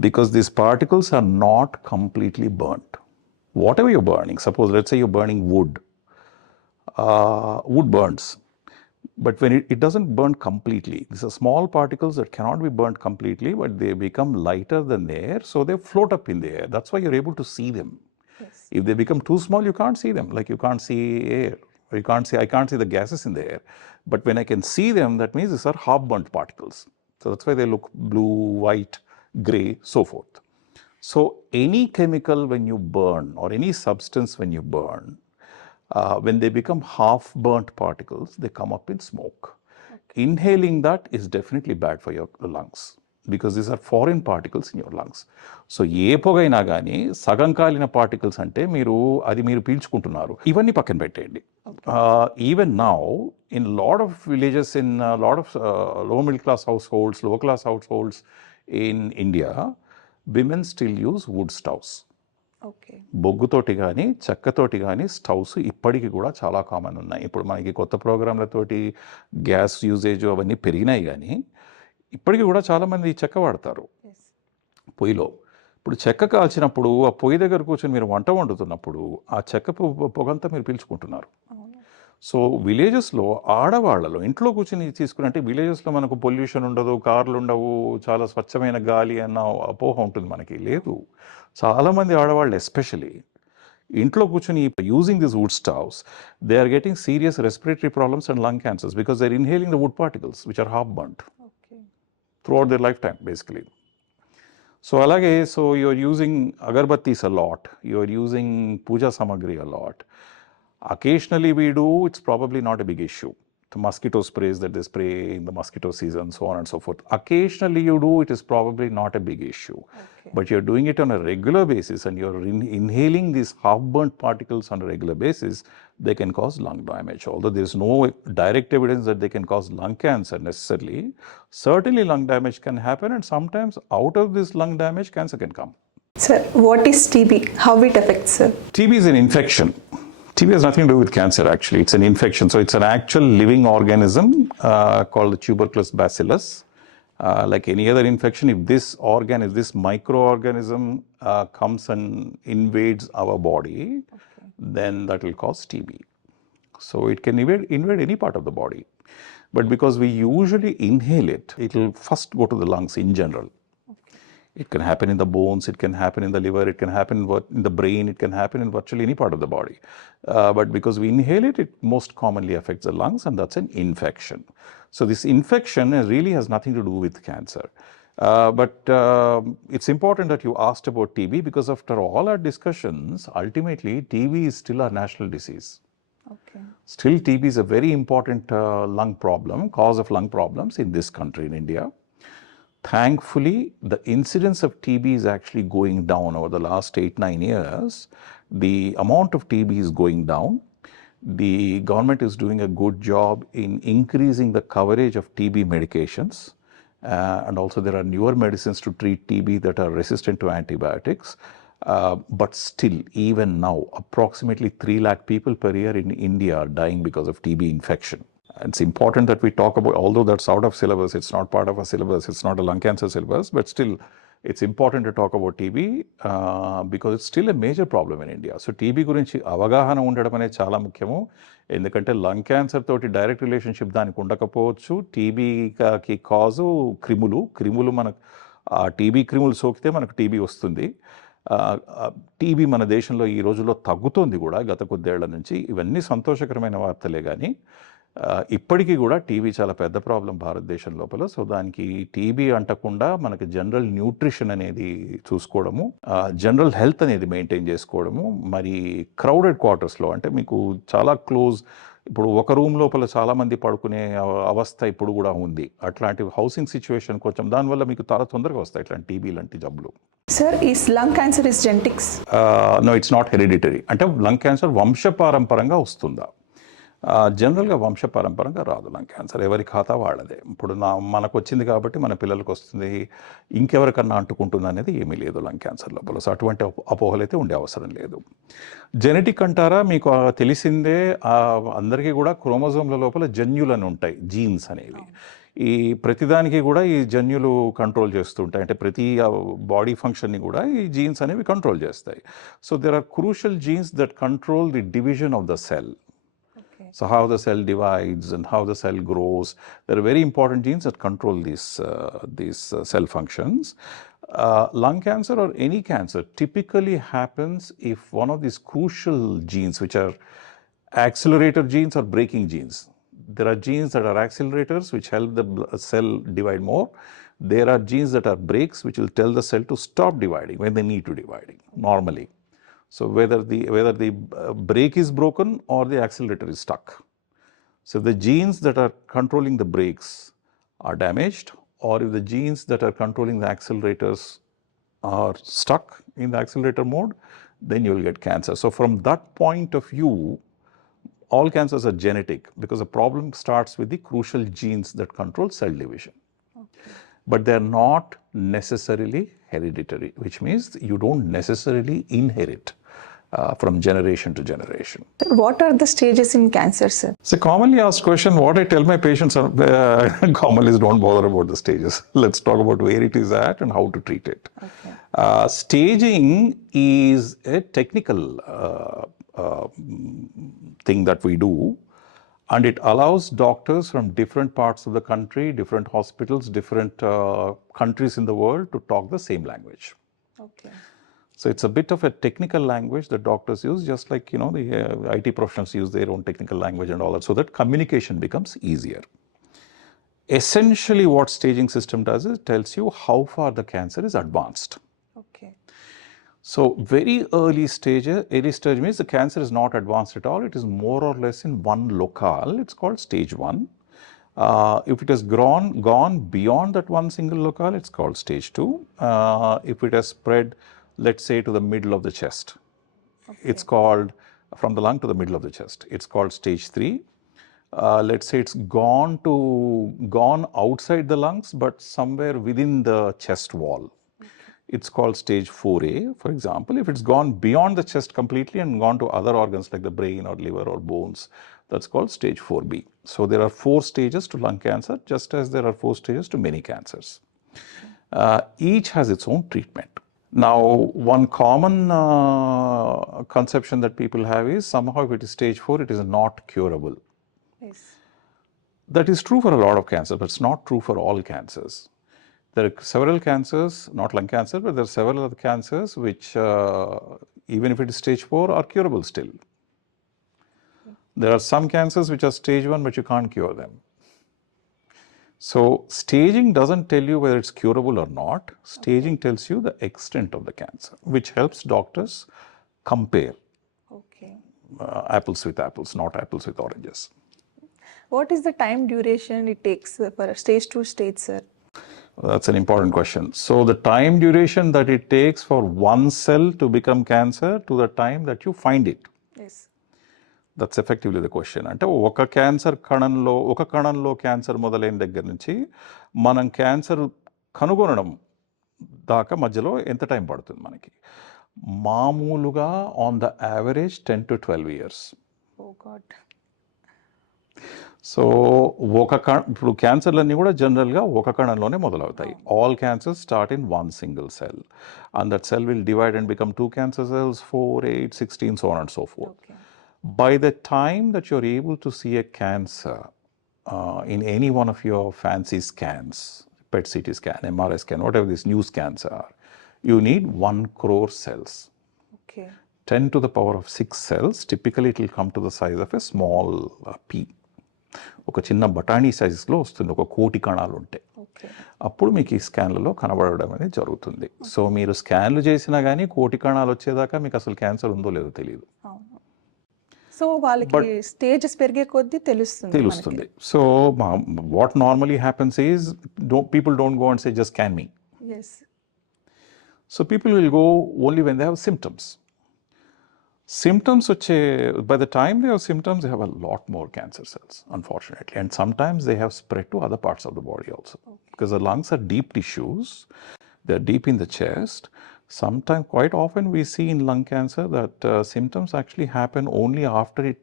Because these particles are not completely burnt. Whatever you're burning, suppose let's say you're burning wood. Wood burns, but when it doesn't burn completely. These are small particles that cannot be burnt completely, but they become lighter than the air, so they float up in the air. That's why you're able to see them. Yes. If they become too small, you can't see them. Like you can't see air. Or I can't see the gases in the air. But when I can see them, that means these are half burnt particles. So that's why they look blue, white, gray, so forth. So any chemical when you burn, or any substance when you burn, when they become half burnt particles, they come up in smoke. Inhaling that is definitely bad for your lungs, because these are foreign particles in your lungs. So ఏ పొగైనా కానీ సగం కాలిన particles అంటే మీరు పీల్చుకుంటున్నారు. ఇవన్నీ పక్కన పెట్టేయండి. Even now in lot of villages, in lot of low middle class households, low class households in India, women still use wood stoves. Okay. బొగ్గుతోటి కానీ చెక్కతోటి కానీ స్టవ్స్ ఇప్పటికీ కూడా చాలా కామన్ ఉన్నాయి. ఇప్పుడు మనకి కొత్త ప్రోగ్రాంలతోటి గ్యాస్ యూజేజ్ అవన్నీ పెరిగినాయి, కానీ ఇప్పటికీ కూడా చాలామంది చెక్క వాడతారు Yes. పొయ్యిలో. ఇప్పుడు చెక్క కాల్చినప్పుడు ఆ పొయ్యి దగ్గర కూర్చొని మీరు వంట వండుతున్నప్పుడు ఆ చెక్క పొగంతా మీరు పీల్చుకుంటున్నారు. అవును. సో విలేజెస్లో ఆడవాళ్ళలో ఇంట్లో కూర్చొని తీసుకున్నట్టే విలేజెస్లో మనకు పొల్యూషన్ ఉండదు, కార్లు ఉండవు, చాలా స్వచ్ఛమైన గాలి అన్న అపోహ ఉంటుంది మనకి. లేదు, చాలామంది ఆడవాళ్ళు ఎస్పెషలీ ఇంట్లో కూర్చొని using this wood stoves, they are getting serious respiratory problems and lung cancers because they are inhaling the wood particles which are half burnt throughout their lifetime basically. So alage, so you're using agarbattis a lot, you're using puja samagri a lot. Occasionally we do, it's probably not a big issue. The mosquito sprays that they spray in the mosquito season, so on and so forth. Occasionally you do, it is probably not a big issue. Okay. But you're doing it on a regular basis and you're inhaling these half-burnt particles on a regular basis, they can cause lung damage. Although there's no direct evidence that they can cause lung cancer necessarily, certainly lung damage can happen, and sometimes out of this lung damage, cancer can come. Sir, what is TB? How it affects, sir? TB is an infection. TB has nothing to do with cancer, actually. It's an infection. So it's an actual living organism called the tuberculous bacillus. Like any other infection, if this microorganism comes and invades our body, then that will cause TB. So it can invade any part of the body. But because we usually inhale it, it will first go to the lungs in general. It can happen in the bones, it can happen in the liver, it can happen in the brain, it can happen in virtually any part of the body. But because we inhale it, it most commonly affects the lungs, and that's an infection. So this infection really has nothing to do with cancer. But it's important that you asked about TB, because after all our discussions, ultimately TB is still a national disease. Okay. Still, TB is a very important lung problem, cause of lung problems in this country, in India. Thankfully, the incidence of TB is actually going down over the last 8-9 years. The amount of TB is going down. The government is doing a good job in increasing the coverage of TB medications. And also there are newer medicines to treat TB that are resistant to antibiotics. But still, even now, approximately 3 lakh people per year in India are dying because of TB infection. It's important that we talk about, although that's out of syllabus, it's not part of a syllabus, it's not a lung cancer syllabus, but still it's important to talk about TB because it's still a major problem in India. So TB గురించి అవగాహన ఉండడం అనేది చాలా ముఖ్యము. ఎందుకంటే lung cancer తోటి direct relationship దానికి ఉండకపోవచ్చు. టీబీకి కాజు క్రిములు మనకు టీబీ క్రిములు సోకితే మనకు టీబీ వస్తుంది. టీబీ మన దేశంలో ఈ రోజుల్లో తగ్గుతోంది కూడా గత కొద్దేళ్ల నుంచి. ఇవన్నీ సంతోషకరమైన వార్తలే కానీ ఇప్పటికీ కూడా టీబీ చాలా పెద్ద ప్రాబ్లం భారతదేశం లోపల. సో దానికి టీబీ అంటకుండా మనకి జనరల్ న్యూట్రిషన్ అనేది చూసుకోవడము, జనరల్ హెల్త్ అనేది మెయింటైన్ చేసుకోవడము, మరి క్రౌడెడ్ క్వార్టర్స్లో అంటే మీకు చాలా క్లోజ్, ఇప్పుడు ఒక రూమ్ లోపల చాలామంది పడుకునే అవస్థ ఇప్పుడు కూడా ఉంది. అట్లాంటి హౌసింగ్ సిచ్యువేషన్ కొంచెం, దానివల్ల మీకు చాలా తొందరగా వస్తాయి ఇట్లాంటి టీబీ లాంటి జబ్బులు. Sir, is lung cancer is genetics? No, it's not hereditary. అంటే లంగ్ క్యాన్సర్ వంశపారంపరంగా వస్తుందా? జనరల్గా వంశపారంపరంగా రాదు లంగ్ క్యాన్సర్. ఎవరి ఖాతా వాళ్ళదే. ఇప్పుడు మనకు వచ్చింది కాబట్టి మన పిల్లలకు వస్తుంది, ఇంకెవరికన్నా అంటుకుంటుంది అనేది ఏమీ లేదు లంగ్ క్యాన్సర్ లోపల. సో అటువంటి అపోహలు అయితే ఉండే అవసరం లేదు. జెనెటిక్ అంటారా, మీకు తెలిసిందే, అందరికీ కూడా క్రోమోజోమ్ల లోపల జన్యులను ఉంటాయి, జీన్స్ అనేవి. ఈ ప్రతిదానికి కూడా ఈ జన్యులు కంట్రోల్ చేస్తుంటాయి. అంటే ప్రతి బాడీ ఫంక్షన్ని కూడా ఈ జీన్స్ అనేవి కంట్రోల్ చేస్తాయి. So there are crucial genes that control the division of the cell. So how the cell divides and how the cell grows. There are very important genes that control these cell functions. Lung cancer or any cancer typically happens if one of these crucial genes, which are accelerator genes or braking genes. There are genes that are accelerators which help the cell divide more. There are genes that are brakes which will tell the cell to stop dividing when they need to dividing normally. So whether the brake is broken or the accelerator is stuck. So if the genes that are controlling the brakes are damaged, or if the genes that are controlling the accelerators are stuck in the accelerator mode, then you will get cancer. So from that point of view, all cancers are genetic because the problem starts with the crucial genes that control cell division. But they are not necessarily hereditary, which means you don't necessarily inherit from generation to generation. What are the stages in cancer, sir? It's a commonly asked question. What I tell my patients commonly is don't bother about the stages. Let's talk about where it is at and how to treat it. Okay. Staging is a technical thing that we do. And it allows doctors from different parts of the country, different hospitals, different countries in the world to talk the same language. Okay. So it's a bit of a technical language that doctors use, just like, the IT professionals use their own technical language and all that, so that communication becomes easier. Essentially, what staging system does is tells you how far the cancer is advanced. Okay. So very early stage means the cancer is not advanced at all. It is more or less in one locale. It's called stage 1. If it has gone beyond that one single locale, it's called stage 2. If it has spread, let's say, to the middle of the chest, it's called, from the lung to the middle of the chest, it's called stage 3. Let's say it's gone outside the lungs, but somewhere within the chest wall. It's called stage 4A, for example. If it's gone beyond the chest completely and gone to other organs like the brain or liver or bones, that's called stage 4B. So there are 4 stages to lung cancer, just as there are 4 stages to many cancers. Each has its own treatment. Now, one common conception that people have is somehow if it is stage 4, it is not curable. Yes. That is true for a lot of cancers, but it's not true for all cancers. There are several cancers, not lung cancer, but there are several other cancers which, even if it is stage 4, are curable still. There are some cancers which are stage 1, but you can't cure them. So staging doesn't tell you whether it's curable or not. Staging tells you the extent of the cancer, which helps doctors compare Okay. apples with apples, not apples with oranges. What is the time duration it takes for stage 2 stage, sir? That's an important question. So the time duration that it takes for one cell to become cancer to the time that you find it. Yes. That's effectively the question. అంటే ఒక కణంలో cancer మొదలైన దగ్గర నుంచి మనం cancer కనుగొనడం దాకా మధ్యలో ఎంత టైం పడుతుంది మనకి? మామూలుగా on the average 10 to 12 years. Oh God. So ఇప్పుడు క్యాన్సర్లన్నీ కూడా జనరల్గా ఒక కణంలోనే మొదలవుతాయి. All cancers start in one single cell, and that cell will divide and become 2 cancer cells, 4, 8, 16, so on and so forth. Okay. By the time that you're able to see a cancer in any one of your fancy scans, PET CT scan, MRI scan, whatever these new scans are, you need 1 crore cells. Okay. 10 to the power of 6 cells, typically it will come to the size of a small pea. ఒక చిన్న బఠానీ సైజులో వస్తుంది, 1 కోటి కణాలు ఉంటాయి. అప్పుడు మీకు ఈ స్కాన్లలో కనబడడం అనేది జరుగుతుంది. సో మీరు స్కాన్లు చేసినా కానీ 1 కోటి కణాలు వచ్చేదాకా మీకు అసలు క్యాన్సర్ ఉందో లేదో తెలియదు. సో వాళ్ళకి స్టేజెస్ పెరిగే కొద్దీ తెలుస్తుంది. So what normally happens is people don't go and say just scan me. So people will go only when they have symptoms. Symptoms, by the time they have symptoms, they have a lot more cancer cells, unfortunately. And sometimes they have spread to other parts of the body also. Because the lungs are deep tissues, they're deep in the chest. Sometimes, quite often, we see in lung cancer that symptoms actually happen only after it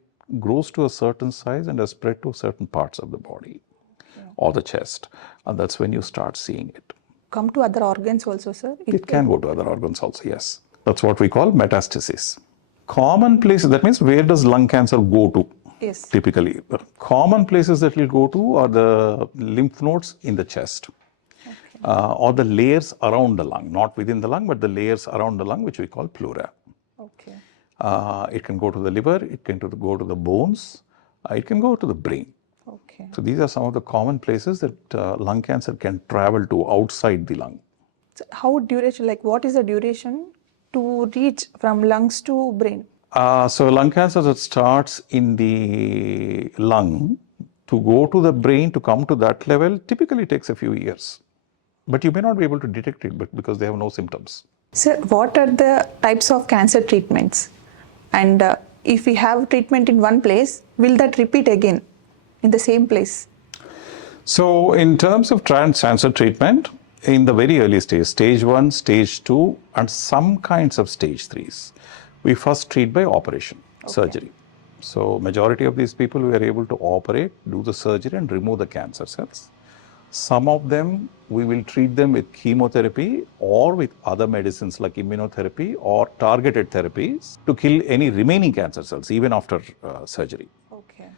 grows to a certain size and has spread to certain parts of the body or the chest. And that's when you start seeing it. Come to other organs also, sir? It can go to other organs also, yes. That's what we call metastasis. Common places, that means where does lung cancer go to? Yes. Typically, common places that will go to are the lymph nodes in the chest, or the layers around the lung, not within the lung, but the layers around the lung, which we call pleura. Okay. It can go to the liver, it can go to the bones, it can go to the brain. Okay. So these are some of the common places that lung cancer can travel to outside the lung. So how duration, like what is the duration to reach from lungs to brain? So lung cancer that starts in the lung to go to the brain to come to that level typically takes a few years. But you may not be able to detect it because they have no symptoms. Sir, what are the types of cancer treatments? And if we have treatment in one place, will that repeat again in the same place? So in terms of cancer treatment, in the very early stage 1, stage 2, and some kinds of stage 3s, we first treat by operation, surgery. So majority of these people, we are able to operate, do the surgery and remove the cancer cells. Some of them, we will treat them with chemotherapy or with other medicines like immunotherapy or targeted therapies to kill any remaining cancer cells even after surgery. Okay.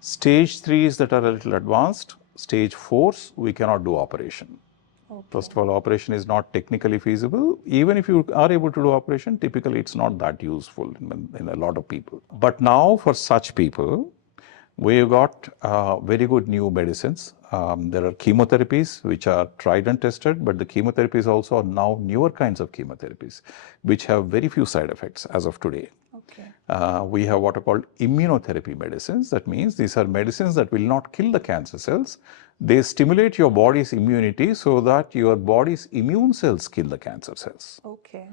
Stage 3s that are a little advanced. Stage 4s, we cannot do operation. Okay. First of all, operation is not technically feasible. Even if you are able to do operation, typically it's not that useful in a lot of people. But now for such people, we've got very good new medicines. There are chemotherapies which are tried and tested, but the chemotherapies also are now newer kinds of chemotherapies which have very few side effects as of today. Okay. We have what are called immunotherapy medicines. That means these are medicines that will not kill the cancer cells. They stimulate your body's immunity so that your body's immune cells kill the cancer cells. Okay.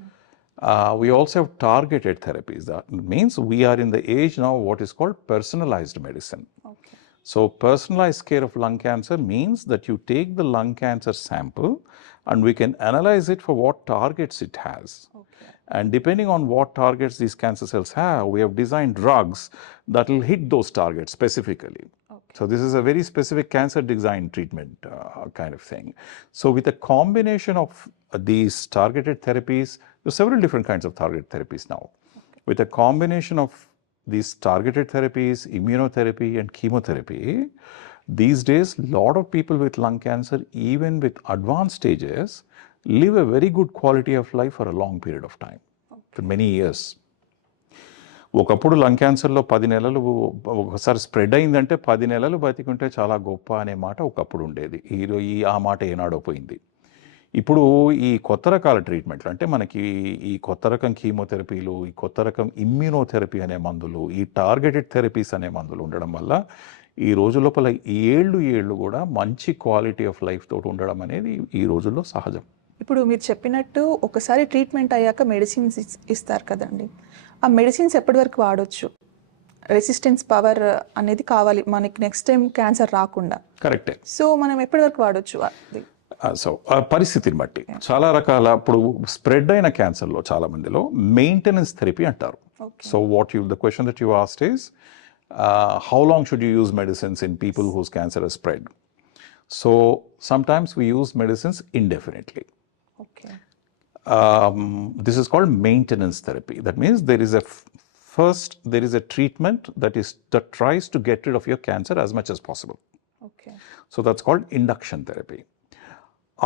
We also have targeted therapies. That means we are in the age now what is called personalized medicine. Okay. So personalized care of lung cancer means that you take the lung cancer sample and we can analyze it for what targets it has. Okay. And depending on what targets these cancer cells have, we have designed drugs that will hit those targets specifically. Okay. So this is a very specific cancer design treatment kind of thing. So with a combination of these targeted therapies, there are several different kinds of targeted therapies now. Okay. With a combination of these targeted therapies, immunotherapy and chemotherapy, these days, a lot of people with lung cancer, even with advanced stages, live a very good quality of life for a long period of time, for many years. ఒకప్పుడు lung క్యాన్సర్లో 10 నెలలు ఒకసారి spread అయిందంటే 10 నెలలు బతికుంటే చాలా గొప్ప అనే మాట ఒకప్పుడు ఉండేది. ఆ మాట ఏనాడో పోయింది. ఇప్పుడు ఈ కొత్త రకాల ట్రీట్మెంట్లు అంటే మనకి ఈ కొత్త రకం కీమోథెరపీలు, ఈ కొత్త రకం ఇమ్యూనోథెరపీ అనే మందులు, ఈ టార్గెటెడ్ థెరపీస్ అనే మందులు ఉండడం వల్ల ఈ రోజు లోపల ఏళ్ళు కూడా మంచి క్వాలిటీ ఆఫ్ లైఫ్ తోటి ఉండడం అనేది ఈ రోజుల్లో సహజం. ఇప్పుడు మీరు చెప్పినట్టు ఒకసారి ట్రీట్మెంట్ అయ్యాక మెడిసిన్స్ ఇస్తారు కదండి, ఆ మెడిసిన్స్ ఎప్పటి వరకు వాడొచ్చు? రెసిస్టెన్స్ పవర్ అనేది కావాలి మనకి నెక్స్ట్ టైం క్యాన్సర్ రాకుండా. కరెక్టే. సో మనం ఎప్పటి వరకు వాడొచ్చు అది? సో పరిస్థితిని బట్టి చాలా రకాల, ఇప్పుడు స్ప్రెడ్ అయిన క్యాన్సర్లో చాలా మందిలో మెయింటెనెన్స్ థెరపీ అంటారు. So the question that you asked is how long should you use medicines in people whose cancer has spread? So sometimes we use medicines indefinitely. Okay. This is called maintenance therapy. That means there is a treatment that tries to get rid of your cancer as much as possible. Okay. So that's called induction therapy.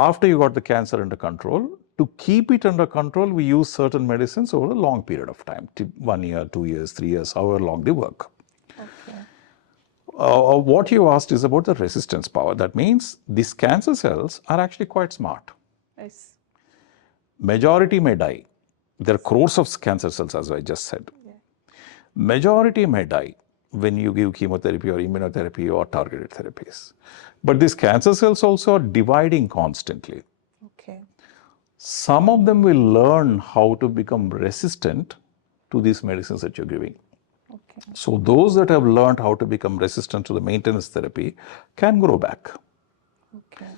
After you got the cancer under control, to keep it under control, we use certain medicines over a long period of time, 1 year, 2 years, 3 years, however long they work. Okay. What you asked is about the resistance power. That means these cancer cells are actually quite smart. Yes. Majority may die. There are crores of cancer cells, as I just said. Yeah. Majority may die when you give chemotherapy or immunotherapy or targeted therapies. But these cancer cells also are dividing constantly. Okay. Some of them will learn how to become resistant to these medicines that you're giving. Okay. So those that have learned how to become resistant to the maintenance therapy can grow back. Okay.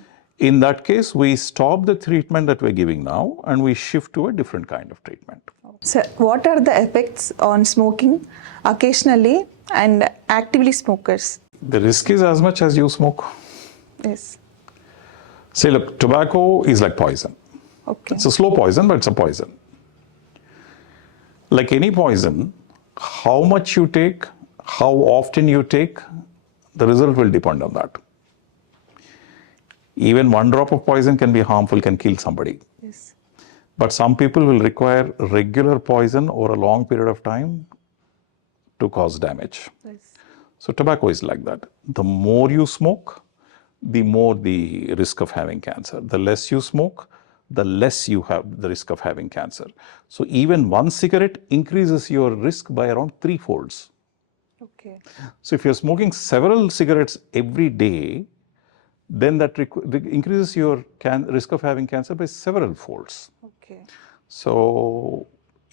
In that case, we stop the treatment that we're giving now and we shift to a different kind of treatment. So what are the effects on smoking occasionally and actively smokers? The risk is as much as you smoke. Yes. Say, look, tobacco is like poison. Okay. It's a slow poison, but it's a poison. Like any poison, how much you take, how often you take, the result will depend on that. Even one drop of poison can be harmful, can kill somebody. Yes. But some people will require regular poison over a long period of time to cause damage. Yes. So tobacco is like that. The more you smoke, the more the risk of having cancer. The less you smoke, the less you have the risk of having cancer. So even one cigarette increases your risk by around 3 folds. Okay. So if you're smoking several cigarettes every day, then that increases your risk of having cancer by several folds. Okay. So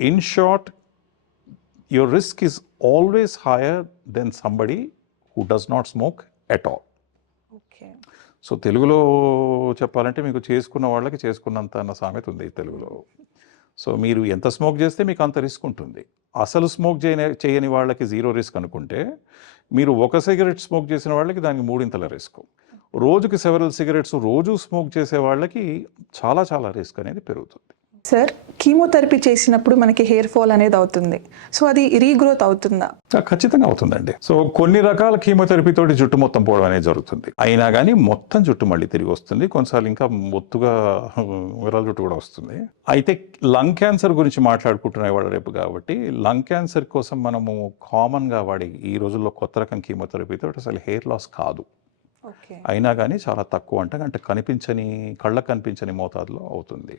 in short, your risk is always higher than somebody who does not smoke at all. Okay. So తెలుగులో చెప్పాలంటే మీకు చేసుకున్న వాళ్ళకి చేసుకున్నంత అన్న సామెత ఉంది తెలుగులో. So మీరు ఎంత స్మోక్ చేస్తే మీకు అంత రిస్క్ ఉంటుంది. అసలు స్మోక్ చేయని వాళ్ళకి 0 రిస్క్ అనుకుంటే, మీరు ఒక సిగరెట్ స్మోక్ చేసిన వాళ్ళకి దానికి 3 రిస్క్. రోజుకి సెవెరల్ సిగరెట్స్ రోజు స్మోక్ చేసే వాళ్ళకి చాలా రిస్క్ అనేది పెరుగుతుంది. సార్ కీమోథెరపీ చేసినప్పుడు మనకి హెయిర్ ఫాల్ అనేది అవుతుంది, సో అది రీగ్రోత్ అవుతుందా? ఖచ్చితంగా అవుతుందండి. సో కొన్ని రకాల కీమోథెరపీ తోటి జుట్టు మొత్తం పోవడం అనేది జరుగుతుంది. అయినా కానీ మొత్తం జుట్టు మళ్ళీ తిరిగి వస్తుంది. కొన్నిసార్లు ఇంకా ఒత్తుగా విరల జుట్టు కూడా వస్తుంది. అయితే లంగ్ క్యాన్సర్ గురించి మాట్లాడుకుంటున్న వాళ్ళ రేపు కాబట్టి, లంగ్ క్యాన్సర్ కోసం మనము కామన్గా వాడే ఈ రోజుల్లో కొత్త రకం కీమోథెరపీ తోటి అసలు హెయిర్ లాస్ కాదు. ఓకే. అయినా కానీ చాలా తక్కువ, అంటే కనిపించని, కళ్ళకు కనిపించని మోతాదులో అవుతుంది.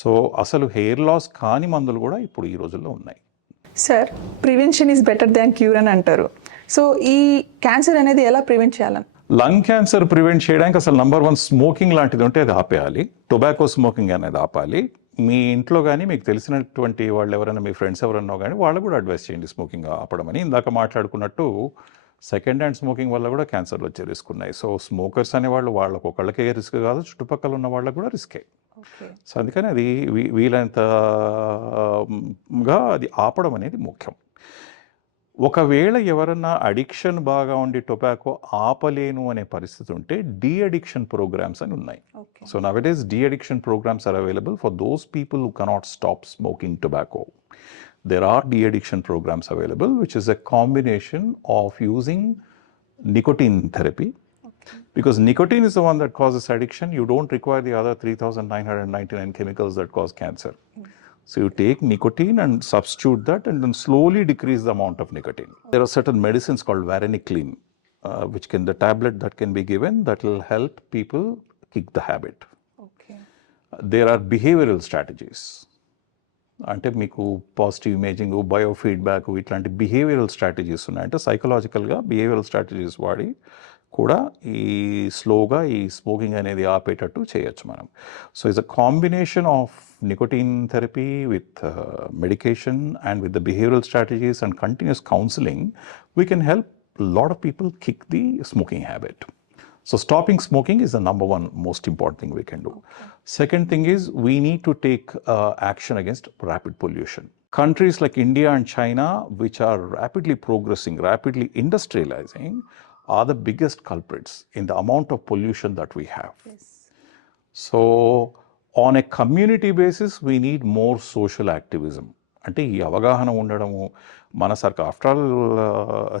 సో అసలు హెయిర్ లాస్ కాని మందులు కూడా ఇప్పుడు ఈ రోజుల్లో ఉన్నాయి. Sir prevention is better than cure అని అంటారు. సో ఈ క్యాన్సర్ అనేది ఎలా ప్రివెంట్ చేయాలని? లంగ్ క్యాన్సర్ ప్రివెంట్ చేయడానికి అసలు నంబర్ 1 స్మోకింగ్ లాంటిది ఉంటే అది ఆపేయాలి. టొబాకో స్మోకింగ్ అనేది ఆపాలి. మీ ఇంట్లో కానీ మీకు తెలిసినటువంటి వాళ్ళు ఎవరైనా, మీ ఫ్రెండ్స్ ఎవరన్నా కానీ వాళ్ళకు కూడా అడ్వైస్ చేయండి స్మోకింగ్ ఆపడం అని. ఇందాక మాట్లాడుకున్నట్టు సెకండ్ హ్యాండ్ స్మోకింగ్ వల్ల కూడా క్యాన్సర్లు వచ్చే రిస్క్ ఉన్నాయి. సో స్మోకర్స్ అనేవాళ్ళు వాళ్ళకు ఒకళ్ళకే రిస్క్ కాదు, చుట్టుపక్కల ఉన్న వాళ్ళకు కూడా రిస్కే. సో అందుకని అది వీలైనంతగా అది ఆపడం అనేది ముఖ్యం. ఒకవేళ ఎవరన్నా అడిక్షన్ బాగా ఉండి టొబాకో ఆపలేను అనే పరిస్థితి ఉంటే డీ అడిక్షన్ ప్రోగ్రామ్స్ అని ఉన్నాయి. So nowadays de addiction programs are available for those people who cannot stop smoking tobacco. There are de-addiction programs available, which is a combination of using nicotine therapy. Okay. Because nicotine is the one that causes addiction. You don't require the other 3,999 chemicals that cause cancer. So you take nicotine and substitute that and then slowly decrease the amount of nicotine. There are certain medicines called varenicline, the tablet that can be given that will help people kick the habit. Okay. There are behavioral strategies. అంటే మీకు positive imaging, bio feedback, ఇట్లాంటి behavioural strategies ఉన్నాయి. అంటే సైకలాజికల్గా behavioural strategies వాడి కూడా ఈ స్లోగా ఈ స్మోకింగ్ అనేది ఆపేటట్టు చేయొచ్చు మనం. So it's a combination of nicotine therapy with medication and with the behavioural strategies and continuous counselling we can help lot of people kick the smoking habit. So stopping smoking is the number 1 most important thing we can do. Okay. Second thing is we need to take action against rapid pollution. Countries like India and China, which are rapidly progressing, rapidly industrializing, are the biggest culprits in the amount of pollution that we have. Yes. So on a community basis, we need more social activism. అంటే ఈ అవగాహన ఉండడము మన సర్కార్, after all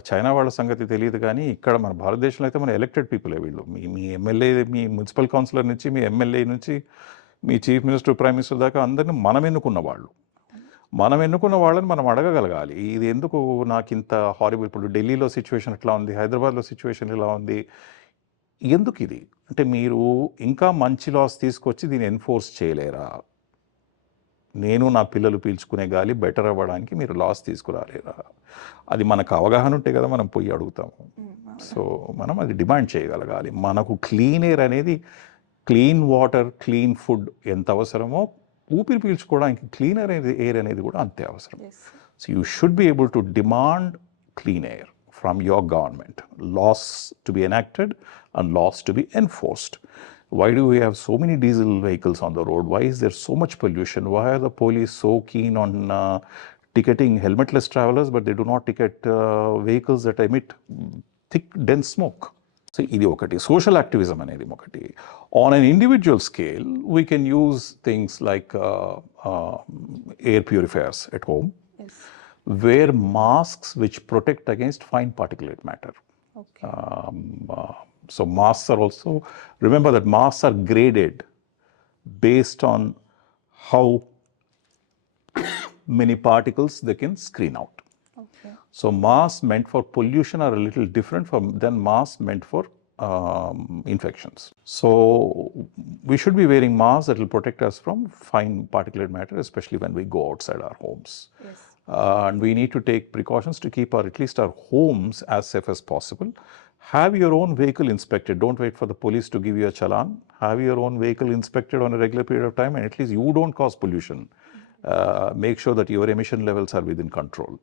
China వాళ్ళ సంగతి తెలియదు కానీ ఇక్కడ మన భారతదేశంలో అయితే మన ఎలక్టెడ్ పీపులే వీళ్ళు. మీ ఎమ్మెల్యే, మీ మున్సిపల్ కౌన్సిలర్ నుంచి, మీ ఎమ్మెల్యే నుంచి, మీ చీఫ్ మినిస్టర్, ప్రైమ్ మినిస్టర్ దాకా అందరినీ మనం ఎన్నుకున్న వాళ్ళు. మనం ఎన్నుకున్న వాళ్ళని మనం అడగగలగాలి, ఇది ఎందుకు నాకు ఇంత హారిబుల్, ఇప్పుడు ఢిల్లీలో సిచ్యువేషన్ ఎట్లా ఉంది, హైదరాబాద్లో సిచ్యువేషన్ ఎలా ఉంది, ఎందుకు ఇది అంటే మీరు ఇంకా మంచి లాస్ తీసుకొచ్చి దీన్ని ఎన్ఫోర్స్ చేయలేరా? నేను నా పిల్లలు పీల్చుకునే గాలి బెటర్ అవ్వడానికి మీరు లాస్ తీసుకురాలేరా? అది మనకు అవగాహన ఉంటే కదా మనం పోయి అడుగుతాము. సో మనం అది డిమాండ్ చేయగలగాలి. మనకు క్లీన్ ఎయిర్ అనేది, క్లీన్ వాటర్, క్లీన్ ఫుడ్ ఎంత అవసరమో ఊపిరి పీల్చుకోవడానికి క్లీన్ ఎయిర్ అనేది కూడా అంతే అవసరం. So you should be able to demand clean air from your government, laws to be enacted and laws to be enforced. Why do we have so many diesel vehicles on the road? Why is there so much pollution? Why are the police so keen on ticketing helmetless travelers, but they do not ticket vehicles that emit thick, dense smoke? So, ఇది ఒకటి. Social activism అనేది ఒకటి. On an individual scale, we can use things like air purifiers at home. Yes. Wear masks which protect against fine particulate matter. Okay. So masks are also, remember that masks are graded based on how many particles they can screen out. Okay. So masks meant for pollution are a little different than masks meant for infections. So we should be wearing masks that will protect us from fine particulate matter, especially when we go outside our homes. Yes. And we need to take precautions to keep at least our homes as safe as possible. Have your own vehicle inspected. Don't wait for the police to give you a challan. Have your own vehicle inspected on a regular period of time, and at least you don't cause pollution. Make sure that your emission levels are within control.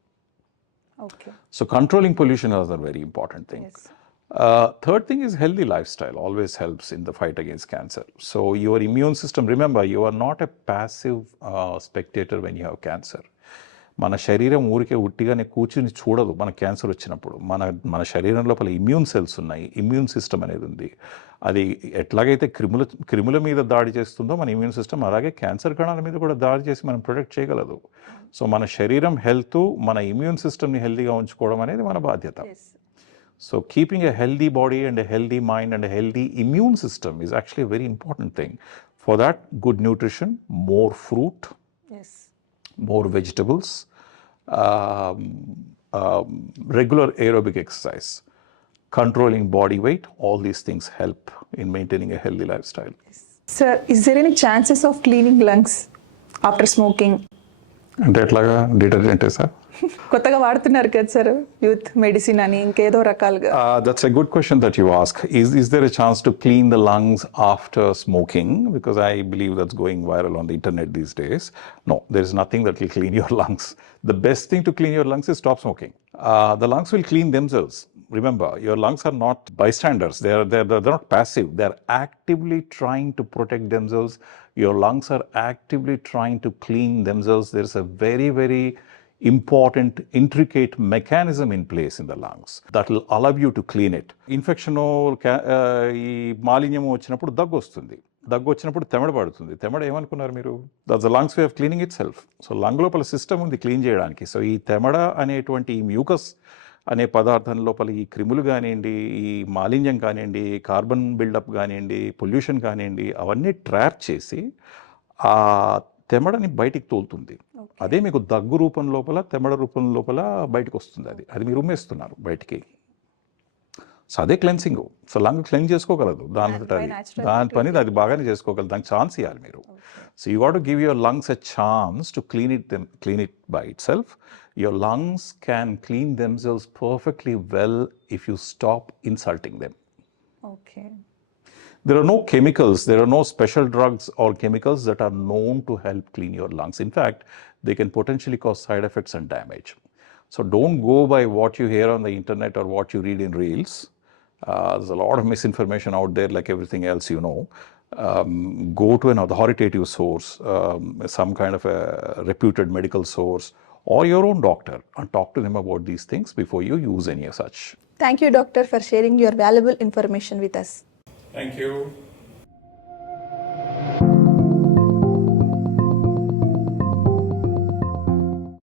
Okay. So controlling pollution is a very important thing. Yes. Third thing is healthy lifestyle always helps in the fight against cancer. So your immune system, remember, you are not a passive spectator when you have cancer. మన శరీరం ఊరికే ఉట్టిగానే కూర్చుని చూడదు మన cancer వచ్చినప్పుడు. మన శరీరం లోపల ఇమ్యూన్ సెల్స్ ఉన్నాయి, ఇమ్యూన్ సిస్టమ్ అనేది ఉంది. అది ఎట్లాగైతే క్రిముల మీద దాడి చేస్తుందో మన ఇమ్యూన్ సిస్టమ్, అలాగే క్యాన్సర్ కణాల మీద కూడా దాడి చేసి మనం ప్రొటెక్ట్ చేయగలదు. సో మన శరీరం హెల్త్, మన ఇమ్యూన్ సిస్టమ్ని హెల్తీగా ఉంచుకోవడం అనేది మన బాధ్యత. So keeping a healthy body and a healthy mind and a healthy immune system is actually a very important thing. For that, good nutrition, more fruit, more vegetables, regular aerobic exercise, controlling body weight, all these things help in maintaining a healthy lifestyle. Sir, is there any chances of cleaning lungs after smoking? అంటే ఎట్లాగా detergent sir? కొత్తగా వాడుతున్నారు కదా sir youth medicine అని ఇంకేదో రకాలుగా. That's a good question that you ask. Is there a chance to clean the lungs after smoking? Because I believe that's going viral on the internet these days. No, there is nothing that will clean your lungs. The best thing to clean your lungs is stop smoking. The lungs will clean themselves. Remember, your lungs are not bystanders. They're not passive. They're actively trying to protect themselves. Your lungs are actively trying to clean themselves. There's a very, very important, intricate mechanism in place in the lungs that will allow you to clean it. Infection ఈ మాలిన్యం వచ్చినప్పుడు దగ్గు వస్తుంది. దగ్గు వచ్చినప్పుడు తెమడ పడుతుంది. తెమడ ఏమనుకున్నారు మీరు? That's the lungs way of cleaning it self. So lung లోపల సిస్టమ్ ఉంది క్లీన్ చేయడానికి. సో ఈ తెమడ అనేటువంటి ఈ మ్యూకస్ అనే పదార్థం లోపల ఈ క్రిములు కానివ్వండి, ఈ మాలిన్యం కానివ్వండి, కార్బన్ బిల్డప్ కానివ్వండి, పొల్యూషన్ కానివ్వండి, అవన్నీ ట్రాప్ చేసి ఆ తెమడని బయటికి తోలుతుంది. అదే మీకు దగ్గు రూపం లోపల, తెమడ రూపం లోపల బయటకు వస్తుంది. అది మీరు ఉమ్మేస్తున్నారు బయటికి. సో అదే క్లెన్సింగ్. సో లంగ్ క్లెన్స్ చేసుకోగలదు దాని పని అది బాగానే చేసుకోగలదు. దానికి ఛాన్స్ ఇవ్వాలి మీరు. So you want to give your lungs a chance to clean it by it self. Your lungs can clean themselves perfectly well if you stop insulting them. Okay. There are no chemicals, there are no special drugs or chemicals that are known to help clean your lungs. In fact, they can potentially cause side effects and damage. So don't go by what you hear on the internet or what you read in reels. There's a lot of misinformation out there, like everything else, you know. Go to an authoritative source, some kind of a reputed medical source, or your own doctor, and talk to them about these things before you use any of such. Thank you, doctor, for sharing your valuable information with us. Thank you.